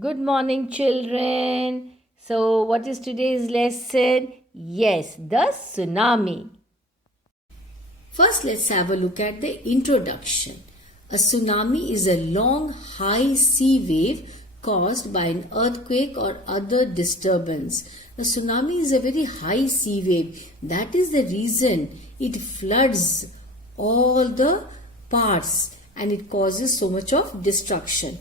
Good morning, children. So, what is today's lesson? Yes, the tsunami. First, let's have a look at the introduction. A tsunami is a long, high sea wave caused by an earthquake or other disturbance. A tsunami is a very high sea wave. That is the reason it floods all the parts and it causes so much of destruction.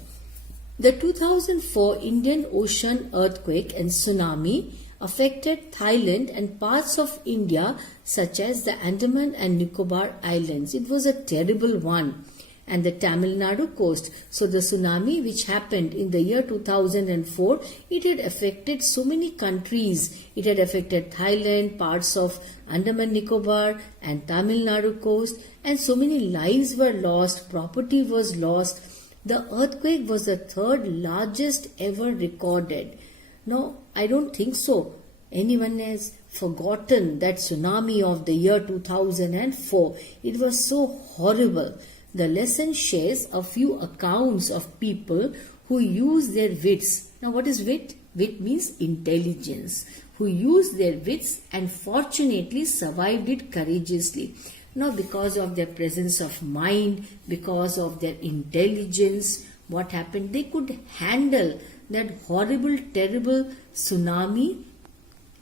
The 2004 Indian Ocean earthquake and tsunami affected Thailand and parts of India such as the Andaman and Nicobar Islands. It was a terrible one, and the Tamil Nadu coast. So the tsunami which happened in the year 2004, it had affected so many countries. It had affected Thailand, parts of Andaman Nicobar and Tamil Nadu coast, and so many lives were lost, property was lost. The earthquake was the third largest ever recorded. No, I don't think so. Anyone has forgotten that tsunami of the year 2004. It was so horrible. The lesson shares a few accounts of people who use their wits. Now, what is wit? Wit means intelligence. Who used their wits and fortunately survived it courageously. Now, because of their presence of mind, because of their intelligence, what happened? They could handle that horrible, terrible tsunami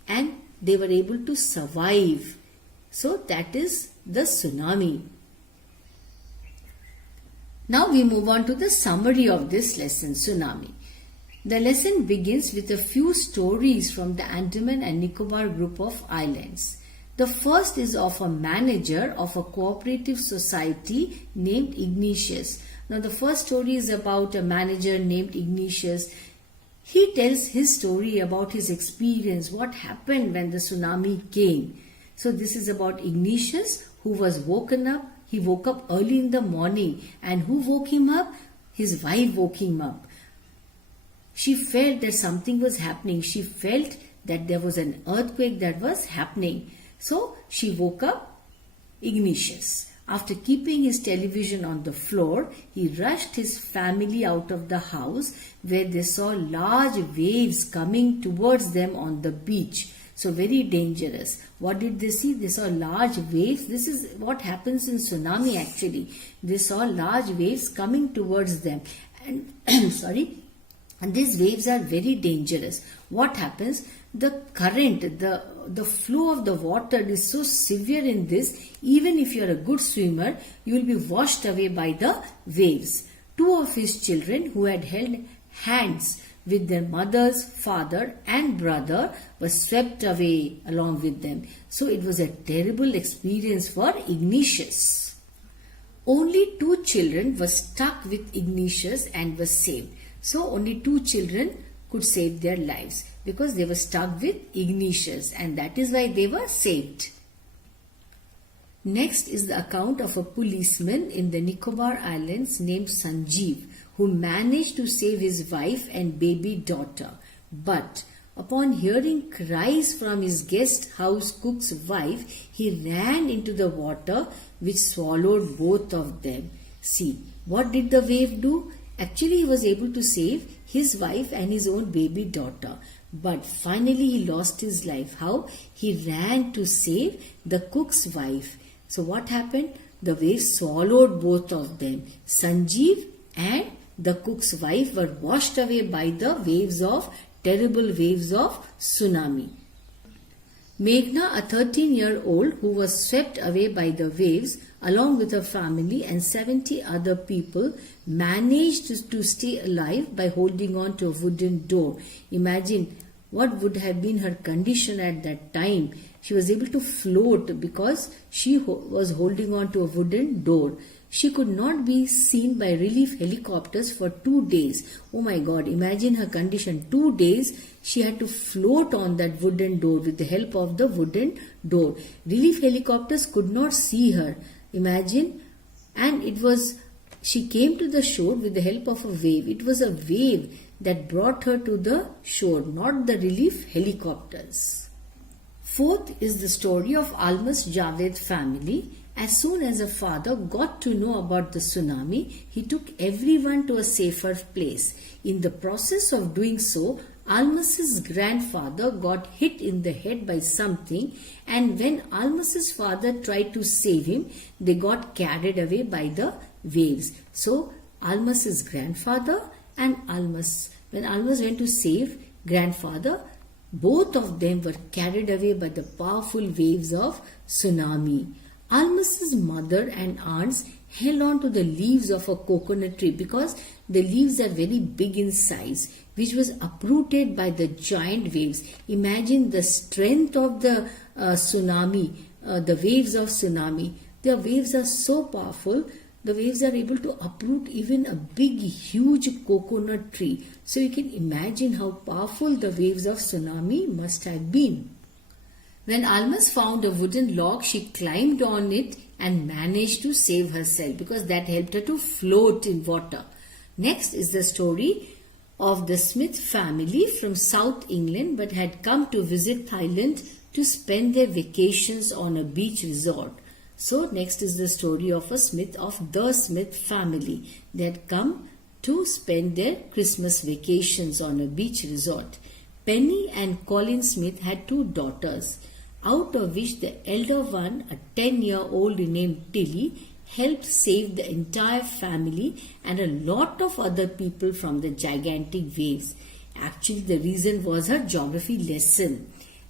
and they were able to survive. So, that is the tsunami. Now, we move on to the summary of this lesson, tsunami. The lesson begins with a few stories from the Andaman and Nicobar group of islands. The first is of a manager of a cooperative society named Ignatius. Now, the first story is about a manager named Ignatius. He tells his story about his experience, what happened when the tsunami came. So, this is about Ignatius who was woken up. He woke up early in the morning, and who woke him up? His wife woke him up. She felt that something was happening. She felt that there was an earthquake that was happening. So she woke up Ignatius. After keeping his television on the floor, he rushed his family out of the house where they saw large waves coming towards them on the beach. So very dangerous. What did they see? They saw large waves. This is what happens in tsunami actually. They saw large waves coming towards them. And and these waves are very dangerous. What happens? The current, the flow of the water is so severe in this, even if you are a good swimmer, you will be washed away by the waves. Two of his children who had held hands with their mother's father and brother were swept away along with them. So it was a terrible experience for Ignatius. Only two children were stuck with Ignatius and were saved. So only two children could save their lives because they were stuck with Ignatius, and that is why they were saved. Next is the account of a policeman in the Nicobar Islands named Sanjeev who managed to save his wife and baby daughter. But upon hearing cries from his guest house cook's wife, he ran into the water which swallowed both of them. See, what did the wave do? Actually, he was able to save his wife and his own baby daughter. But finally, he lost his life. How? He ran to save the cook's wife. So, what happened? The waves swallowed both of them. Sanjeev and the cook's wife were washed away by the terrible waves of tsunami. Meghna, a 13-year-old who was swept away by the waves along with her family and 70 other people, managed to stay alive by holding on to a wooden door. Imagine what would have been her condition at that time. She was able to float because she was holding on to a wooden door. She could not be seen by relief helicopters for 2 days. Oh my God, imagine her condition. 2 days she had to float on that wooden door with the help of the wooden door. Relief helicopters could not see her. Imagine. And she came to the shore with the help of a wave. It was a wave that brought her to the shore, not the relief helicopters. Fourth is the story of Almas Javed family As soon as the father got to know about the tsunami, he took everyone to a safer place. In the process of doing so, Almas's grandfather got hit in the head by something, and when Almas's father tried to save him, they got carried away by the waves. So Almas's grandfather and Almas, when Almas went to save grandfather, both of them were carried away by the powerful waves of tsunami. Almas's mother and aunts held on to the leaves of a coconut tree because the leaves are very big in size, which was uprooted by the giant waves. Imagine the strength of the tsunami, the waves of tsunami. The waves are so powerful. The waves are able to uproot even a big, huge coconut tree. So you can imagine how powerful the waves of tsunami must have been. When Almas found a wooden log, she climbed on it and managed to save herself because that helped her to float in water. Next is the story of the Smith family from South England but had come to visit Thailand to spend their vacations on a beach resort. So next is the story of the Smith family. They had come to spend their Christmas vacations on a beach resort. Penny and Colin Smith had 2 daughters, out of which the elder one, a 10-year-old named Tilly, helped save the entire family and a lot of other people from the gigantic waves. Actually, the reason was her geography lesson.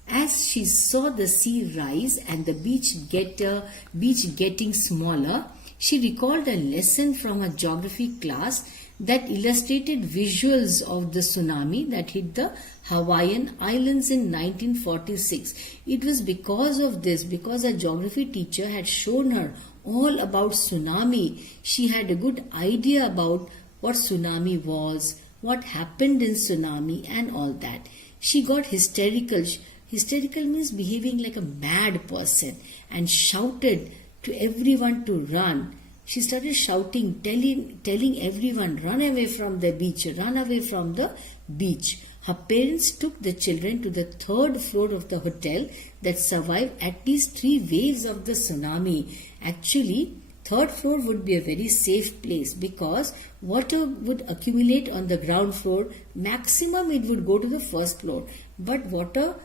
As she saw the sea rise and the beach getting smaller, she recalled a lesson from her geography class that illustrated visuals of the tsunami that hit the Hawaiian Islands in 1946. It was because of this, because her geography teacher had shown her all about tsunami. She had a good idea about what tsunami was, what happened in tsunami and all that. She got hysterical. Hysterical means behaving like a mad person, and shouted to everyone to run. She started shouting, telling everyone, run away from the beach, run away from the beach. Her parents took the children to the 3rd floor of the hotel that survived at least 3 waves of the tsunami. Actually, 3rd floor would be a very safe place because water would accumulate on the ground floor. Maximum it would go to the 1st floor, but water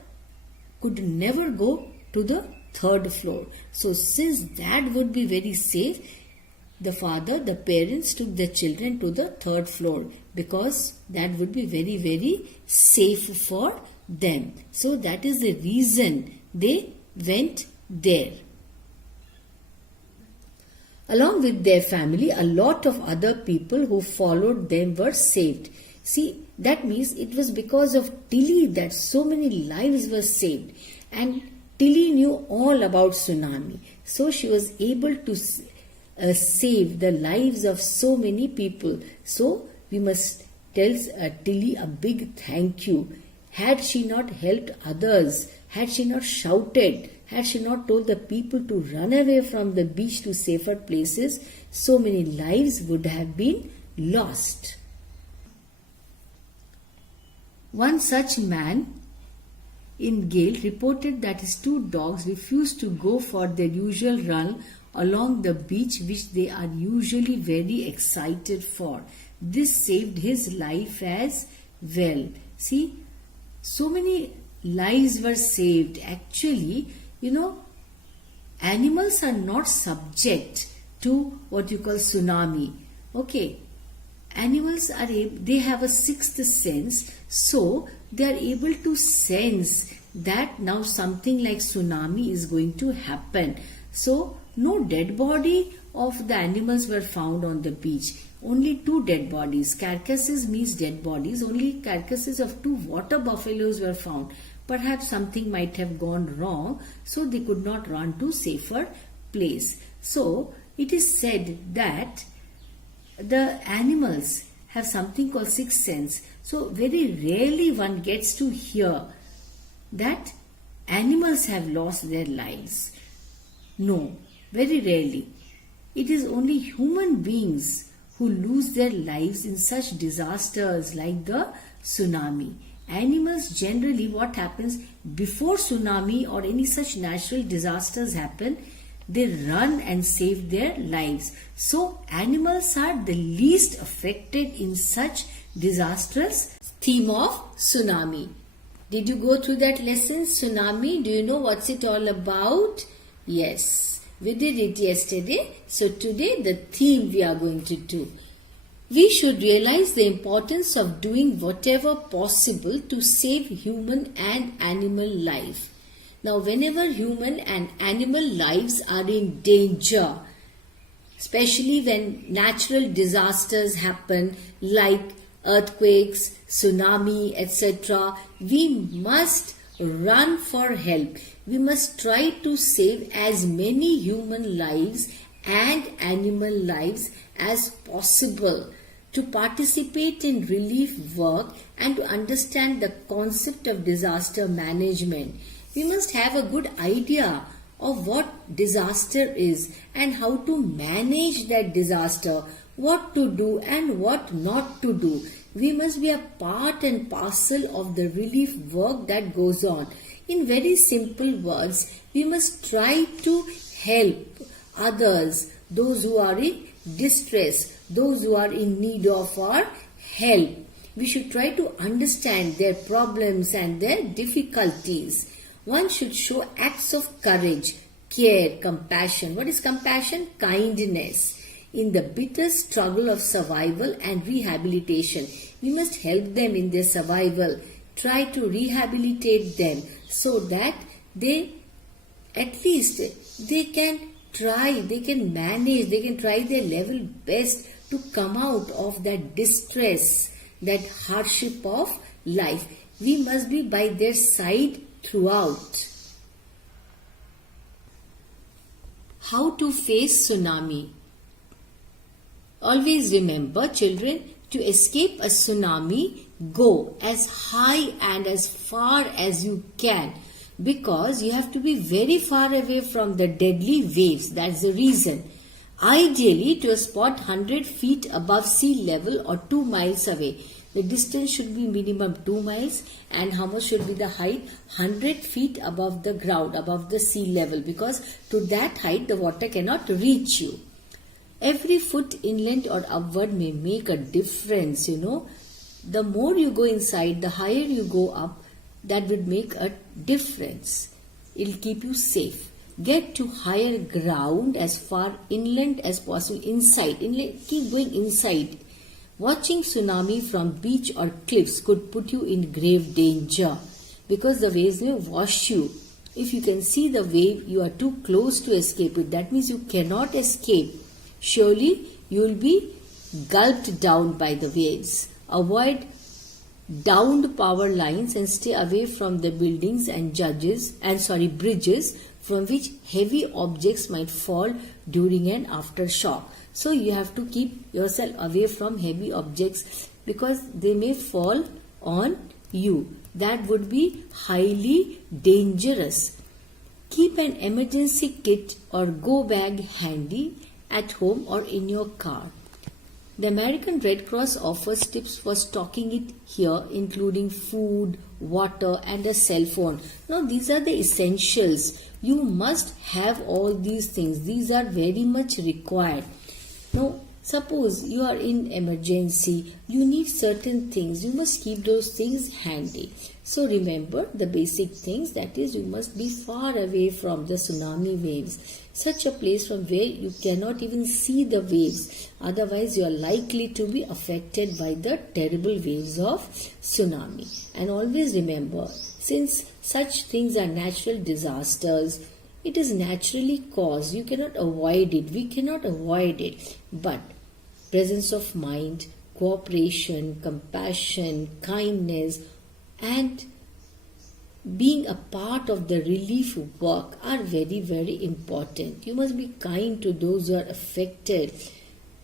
could never go to the 3rd floor. So since that would be very safe, the parents took the children to the 3rd floor because that would be very, very safe for them. So that is the reason they went there. Along with their family, a lot of other people who followed them were saved. See, that means it was because of Tilly that so many lives were saved. And Tilly knew all about tsunami. So she was able to save the lives of so many people. So we must tell Tilly a big thank you. Had she not helped others, had she not shouted, had she not told the people to run away from the beach to safer places, so many lives would have been lost. One such man in Gale reported that his 2 dogs refused to go for their usual run along the beach, which they are usually very excited for. This saved his life as well. See, so many lives were saved. Actually, animals are not subject to what you call tsunami. Okay. Animals they have a 6th sense, so they are able to sense that now something like tsunami is going to happen. So no dead body of the animals were found on the beach. Only 2 dead bodies. Carcasses means dead bodies. Only carcasses of 2 water buffaloes were found. Perhaps something might have gone wrong, so they could not run to safer place. So it is said that the animals have something called 6th sense. So very rarely one gets to hear that animals have lost their lives. No, very rarely. It is only human beings who lose their lives in such disasters like the tsunami. Animals generally, what happens before tsunami or any such natural disasters happen, they run and save their lives. So animals are the least affected in such disastrous theme of tsunami. Did you go through that lesson, tsunami? Do you know what's it all about? Yes, we did it yesterday. So today the theme we are going to do. We should realize the importance of doing whatever possible to save human and animal life. Now, whenever human and animal lives are in danger, especially when natural disasters happen like earthquakes, tsunami, etc., we must run for help. We must try to save as many human lives and animal lives as possible. To participate in relief work and to understand the concept of disaster management, we must have a good idea of what disaster is and how to manage that disaster, what to do and what not to do. We must be a part and parcel of the relief work that goes on. In very simple words, we must try to help others, those who are in distress, those who are in need of our help. We should try to understand their problems and their difficulties. One should show acts of courage, care, compassion. What is compassion? Kindness. In the bitter struggle of survival and rehabilitation, we must help them in their survival. Try to rehabilitate them so that they at least they can try, they can manage, they can try their level best to come out of that distress, that hardship of life. We must be by their side throughout. How to face tsunami? Always remember, children, to escape a tsunami, go as high and as far as you can, because you have to be very far away from the deadly waves. That's the reason. Ideally to a spot 100 feet above sea level or 2 miles away. The distance should be minimum 2 miles, and how much should be the height? 100 feet above the ground, above the sea level, because to that height the water cannot reach you. Every foot inland or upward may make a difference, The more you go inside, the higher you go up, that would make a difference. It'll keep you safe. Get to higher ground as far inland as possible, inside. Keep going inside. Watching tsunami from beach or cliffs could put you in grave danger because the waves may wash you. If you can see the wave, you are too close to escape it. That means you cannot escape. Surely you will be gulped down by the waves. Avoid downed power lines and stay away from the buildings and bridges from which heavy objects might fall during an aftershock. So you have to keep yourself away from heavy objects because they may fall on you. That would be highly dangerous. Keep an emergency kit or go bag handy at home or in your car. The American Red Cross offers tips for stocking it here, including food, water and a cell phone. Now these are the essentials. You must have all these things. These are very much required. Now suppose you are in emergency, you need certain things. You must keep those things handy. So remember the basic things, that is, you must be far away from the tsunami waves. Such a place from where you cannot even see the waves. Otherwise, you are likely to be affected by the terrible waves of tsunami. And always remember, since such things are natural disasters, it is naturally caused. You cannot avoid it. We cannot avoid it. But presence of mind, cooperation, compassion, kindness, and being a part of the relief work are very, very important. You must be kind to those who are affected.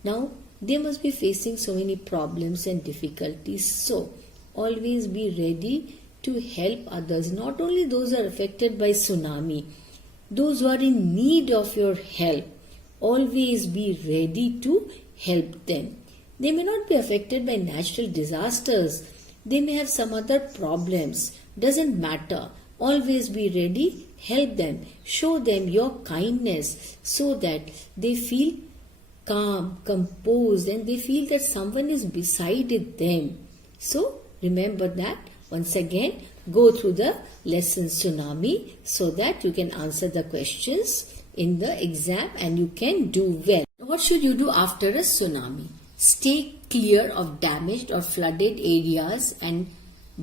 Now, they must be facing so many problems and difficulties. So, always be ready to help others. Not only those who are affected by tsunami, those who are in need of your help. Always be ready to help them. They may not be affected by natural disasters. They may have some other problems. Doesn't matter. Always be ready, help them, show them your kindness so that they feel calm, composed, and they feel that someone is beside them. So remember that. Once again, go through the lesson Tsunami so that you can answer the questions in the exam and you can do well. What should you do after a tsunami? Stay clear of damaged or flooded areas and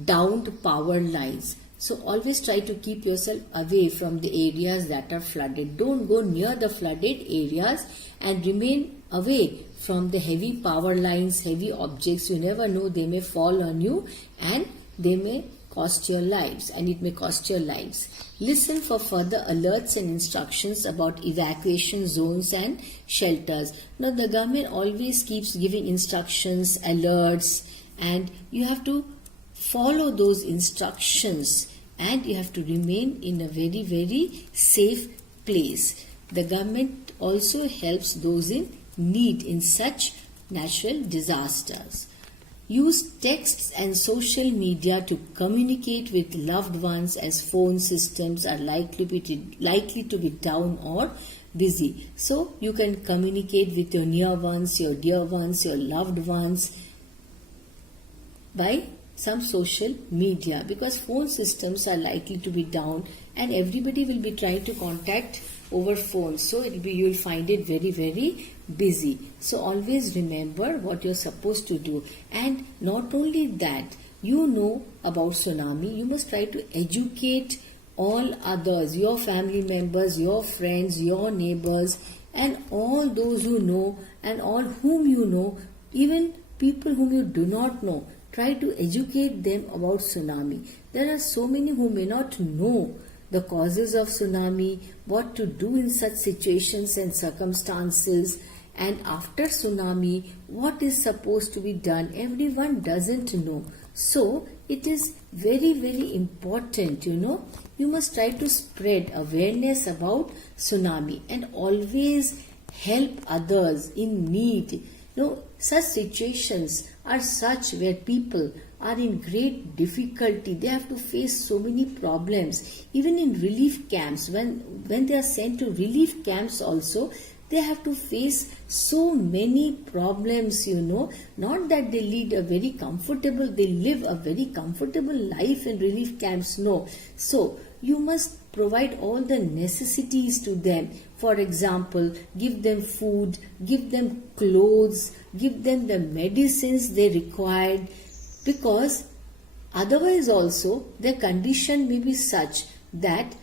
downed power lines. So always try to keep yourself away from the areas that are flooded. Don't go near the flooded areas and remain away from the heavy power lines, heavy objects. You never know, they may fall on you and they may cost your lives, and it may cost your lives. Listen for further alerts and instructions about evacuation zones and shelters. Now the government always keeps giving instructions, alerts, and you have to follow those instructions and you have to remain in a very, very safe place. The government also helps those in need in such natural disasters. Use texts and social media to communicate with loved ones as phone systems are likely to be down or busy. So you can communicate with your near ones, your dear ones, your loved ones by some social media, because phone systems are likely to be down and everybody will be trying to contact over phone. So you'll find it very, very busy. So always remember what you're supposed to do. And not only that, you know about tsunami, you must try to educate all others, your family members, your friends, your neighbors, and all those who know and all whom you know, even people whom you do not know. Try to educate them about tsunami. There are so many who may not know the causes of tsunami, what to do in such situations and circumstances, and after tsunami, what is supposed to be done. Everyone doesn't know. So, it is very, very important, You must try to spread awareness about tsunami and always help others in need. Such situations are such where people are in great difficulty. They have to face so many problems. Even in relief camps, when they are sent to relief camps also, they have to face so many problems, Not that they live a very comfortable life in relief camps, no. So, you must provide all the necessities to them. For example, give them food, give them clothes, give them the medicines they required, because otherwise also their condition may be such that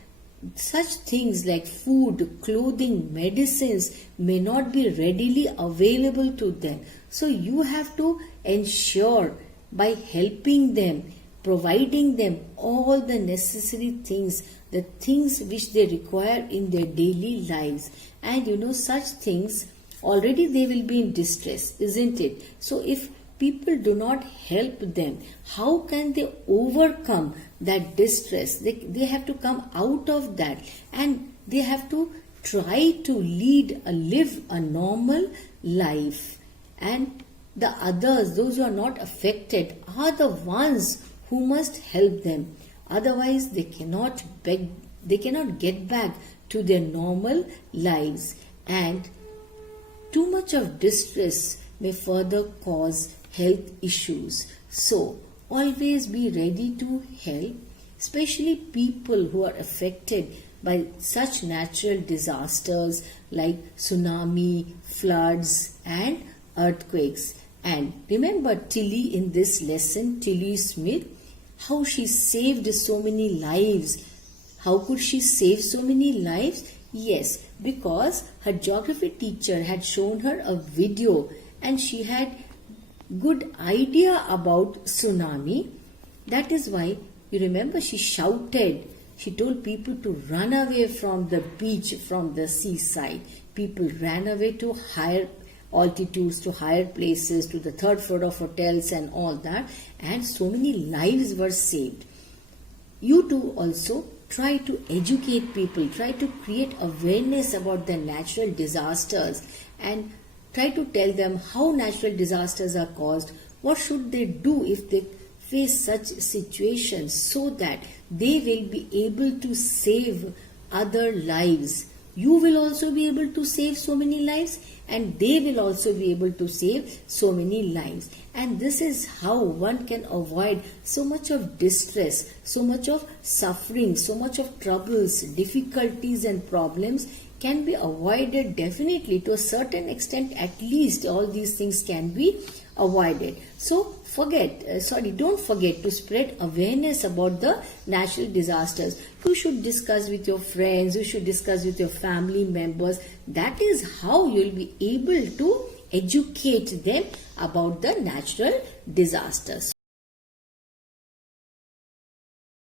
such things like food, clothing, medicines may not be readily available to them. So you have to ensure by helping them, providing them all the necessary things, the things which they require in their daily lives. And such things, already they will be in distress, isn't it? So if people do not help them, how can they overcome that distress? They have to come out of that, and they have to try to live a normal life. And the others, those who are not affected, are the ones who must help them. Otherwise, they cannot get back to their normal lives, and too much of distress may further cause health issues. So, always be ready to help, especially people who are affected by such natural disasters like tsunami, floods, and earthquakes. And remember Tilly in this lesson, Tilly Smith, how she saved so many lives. How could she save so many lives? Yes, because her geography teacher had shown her a video and she had good idea about tsunami. That is why, you remember, she shouted. She told people to run away from the beach, from the seaside. People ran away to higher altitudes, to higher places, to the third floor of hotels and all that. And so many lives were saved. You too also try to educate people, try to create awareness about the natural disasters, and try to tell them how natural disasters are caused, what should they do if they face such situations so that they will be able to save other lives. You will also be able to save so many lives, and they will also be able to save so many lives. And this is how one can avoid so much of distress, so much of suffering, so much of troubles, difficulties and problems can be avoided definitely to a certain extent. At least all these things can be avoided. So don't forget to spread awareness about the natural disasters. You should discuss with your friends, you should discuss with your family members. That is how you will be able to educate them about the natural disasters.